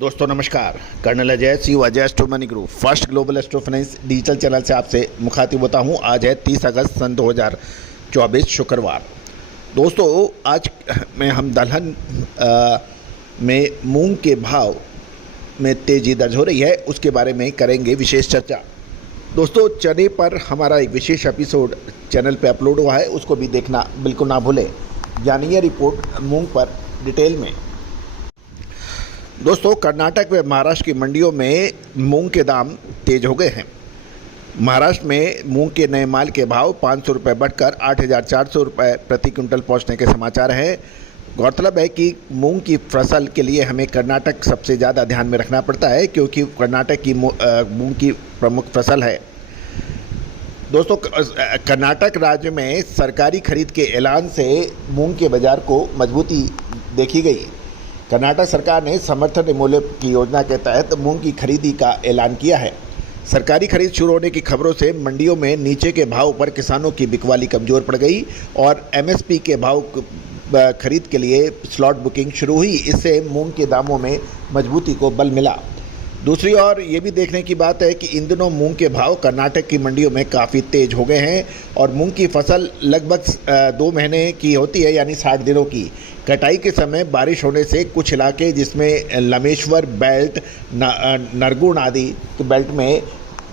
दोस्तों नमस्कार। Colonel Ajay C Ajay astro money group first global astro finance digital channel से आपसे मुखातिब होता हूं। आज है 30 अगस्त सन 2024 शुक्रवार। दोस्तों आज में हम दलहन में मूंग के भाव में तेज़ी दर्ज हो रही है उसके बारे में करेंगे विशेष चर्चा। दोस्तों चने पर हमारा एक विशेष एपिसोड चैनल पे अपलोड हुआ है, उसको भी देखना बिल्कुल ना भूलें। जानिए रिपोर्ट मूंग पर डिटेल में। दोस्तों कर्नाटक व महाराष्ट्र की मंडियों में मूंग के दाम तेज हो गए हैं। महाराष्ट्र में मूंग के नए माल के भाव 500 रुपये बढ़कर 8,400 रुपये प्रति क्विंटल पहुंचने के समाचार हैं। गौरतलब है कि मूंग की फसल के लिए हमें कर्नाटक सबसे ज़्यादा ध्यान में रखना पड़ता है क्योंकि कर्नाटक की मूंग की प्रमुख फसल है। दोस्तों कर्नाटक राज्य में सरकारी खरीद के ऐलान से मूंग के बाज़ार को मजबूती देखी गई। कर्नाटक सरकार ने समर्थन मूल्य की योजना के तहत मूंग की खरीदी का ऐलान किया है। सरकारी खरीद शुरू होने की खबरों से मंडियों में नीचे के भाव पर किसानों की बिकवाली कमज़ोर पड़ गई और एमएसपी के भाव खरीद के लिए स्लॉट बुकिंग शुरू हुई। इससे मूंग के दामों में मजबूती को बल मिला। दूसरी ओर ये भी देखने की बात है कि इन दिनों मूंग के भाव कर्नाटक की मंडियों में काफ़ी तेज़ हो गए हैं और मूंग की फसल लगभग 2 महीने की होती है, यानी 60 दिनों की। कटाई के समय बारिश होने से कुछ इलाके जिसमें लमेश्वर बेल्ट, नरगुण आदि के बेल्ट में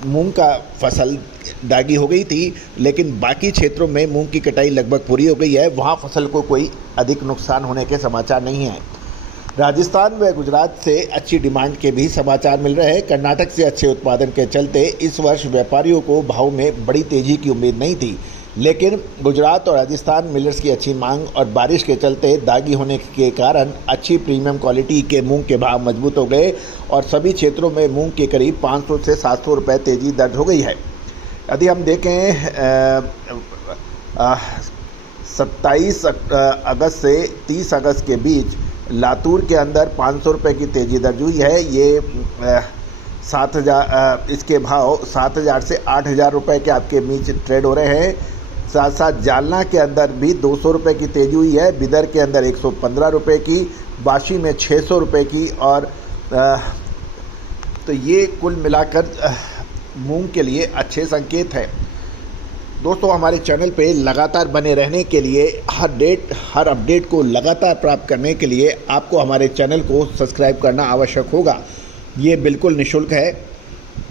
मूंग का फसल दागी हो गई थी, लेकिन बाकी क्षेत्रों में मूंग की कटाई लगभग पूरी हो गई है। वहाँ फसल को कोई अधिक नुकसान होने के समाचार नहीं हैं। राजस्थान व गुजरात से अच्छी डिमांड के भी समाचार मिल रहे हैं। कर्नाटक से अच्छे उत्पादन के चलते इस वर्ष व्यापारियों को भाव में बड़ी तेजी की उम्मीद नहीं थी, लेकिन गुजरात और राजस्थान मिलर्स की अच्छी मांग और बारिश के चलते दागी होने के कारण अच्छी प्रीमियम क्वालिटी के मूंग के भाव मजबूत हो गए और सभी क्षेत्रों में मूंग के करीब 500 से 700 रुपये तेजी दर्ज हो गई है। यदि हम देखें 27 अगस्त से 30 अगस्त के बीच लातूर के अंदर 500 रुपये की तेज़ी दर्ज हुई है। ये 7,000 इसके भाव 7,000 से 8,000 रुपये के आपके बीच ट्रेड हो रहे हैं। साथ साथ जालना के अंदर भी 200 रुपये की तेज़ी हुई है, बिदर के अंदर 115 रुपये की, बाशी में 600 रुपये की और तो ये कुल मिलाकर मूंग के लिए अच्छे संकेत है। दोस्तों हमारे चैनल पे लगातार बने रहने के लिए हर अपडेट को लगातार प्राप्त करने के लिए आपको हमारे चैनल को सब्सक्राइब करना आवश्यक होगा। ये बिल्कुल निःशुल्क है।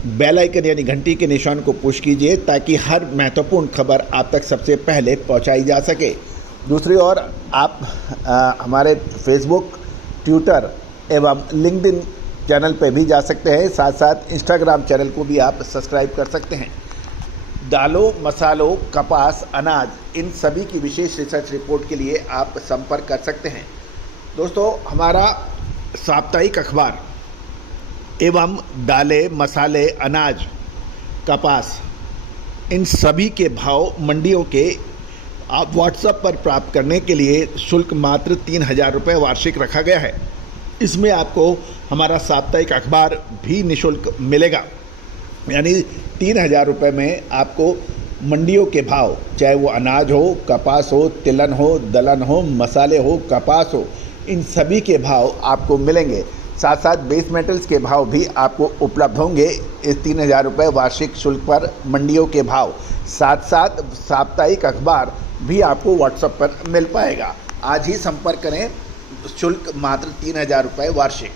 बेल आइकन यानी घंटी के निशान को पुश कीजिए ताकि हर महत्वपूर्ण खबर आप तक सबसे पहले पहुंचाई जा सके। दूसरी ओर आप हमारे फेसबुक, ट्विटर एवं लिंक्डइन चैनल पे भी जा सकते हैं। साथ साथ इंस्टाग्राम चैनल को भी आप सब्सक्राइब कर सकते हैं। दालों, मसालों, कपास, अनाज, इन सभी की विशेष रिसर्च रिपोर्ट के लिए आप संपर्क कर सकते हैं। दोस्तों हमारा साप्ताहिक अखबार एवं दालें, मसाले, अनाज, कपास, इन सभी के भाव मंडियों के आप व्हाट्सएप पर प्राप्त करने के लिए शुल्क मात्र 3,000 रुपये वार्षिक रखा गया है। इसमें आपको हमारा साप्ताहिक अखबार भी निःशुल्क मिलेगा, यानी 3,000 रुपये में आपको मंडियों के भाव, चाहे वो अनाज हो, कपास हो, तिलहन हो, दलहन हो, मसाले हो, कपास हो, इन सभी के भाव आपको मिलेंगे। साथ साथ बेस मेटल्स के भाव भी आपको उपलब्ध होंगे इस 3,000 रुपये वार्षिक शुल्क पर मंडियों के भाव। साथ साथ साप्ताहिक अखबार भी आपको व्हाट्सएप पर मिल पाएगा। आज ही संपर्क करें। शुल्क मात्र 3,000 रुपये वार्षिक।